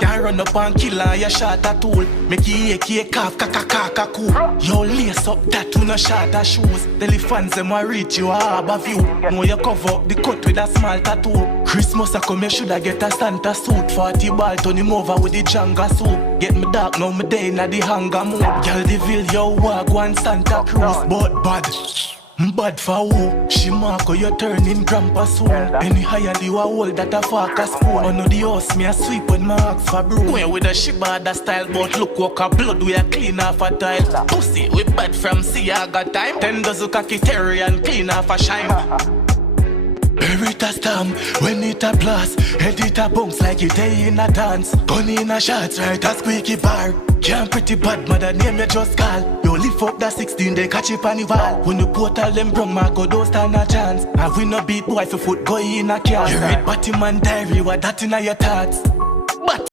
Can't run up and kill her, you shot a tool. Make you AK calf, kaka cool. Yo lace up that to no shot a shoes. Tell the fans them a reach you a harbor view. Know you cover up the cut with a small tattoo. Christmas a come, you shoulda get a Santa suit. 40 ball, turn him over with the Jenga suit. Get me dark, now me day inna the hanger mood. Girl the Ville, yo walk one Santa Cruz. But bad for who? She mark how you turn in grandpa soon. Any higher you a hold that a fork a spoon. Under the house me a sweep when my ask for broom. Going with a shibada style, but look what a blood we a clean off a tile. Pussy we bad from sea I got time. 10 dozen cocky terry and clean off a shine. Hear it a stamp when it a blast. Head it a bounce like it day in a dance. Gun in a shots right a squeaky bar. Can't pretty bad mother name you just call. You lift up that 16 they catch it on the wall. When you portal them brown Marco don't stand a chance. And we no beat boy for foot go in a car. You read Batman diary what that in your thoughts.